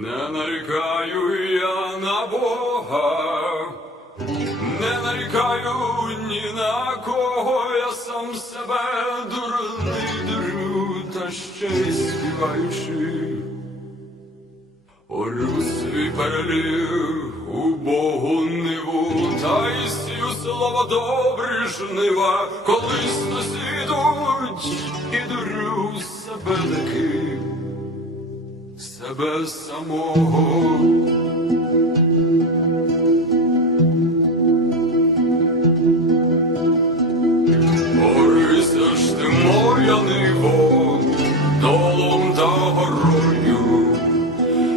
Не нарікаю я на Бога, не нарікаю ні на кого, я сам себе дурний дурю, та ще й співаючи. Орю свій переліг у Богу ниву, та й сію слава добрі жнива, колись насідуть і дурю себе таки, себе самого. Орися ж ти моя ниво, долом та горою,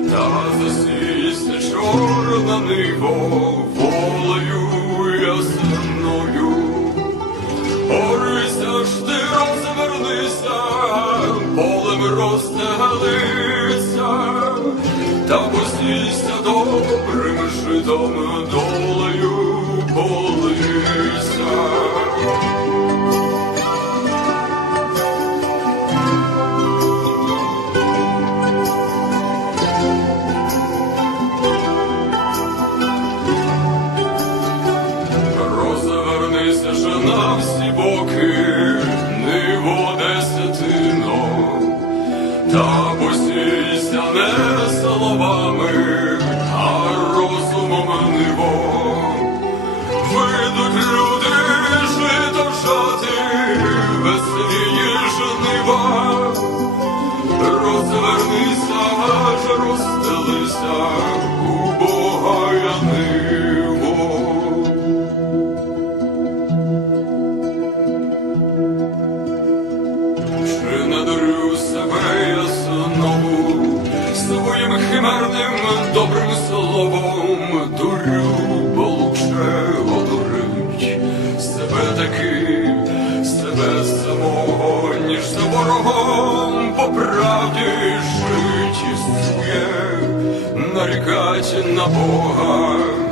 та засійся чорна ниво, волею ясною. Орися ж ти розвернися, полем розстелися, та посійся добрим житом долею полися. Розвернися ж на всі боки, десятино, та посійся жати, веселі жнива. Розвернися, аж розстелися у Бога я ниво. Чи не себе я знову своїм химерним добрим словом дурю, бо лучше одурить себе таки, жить на Бога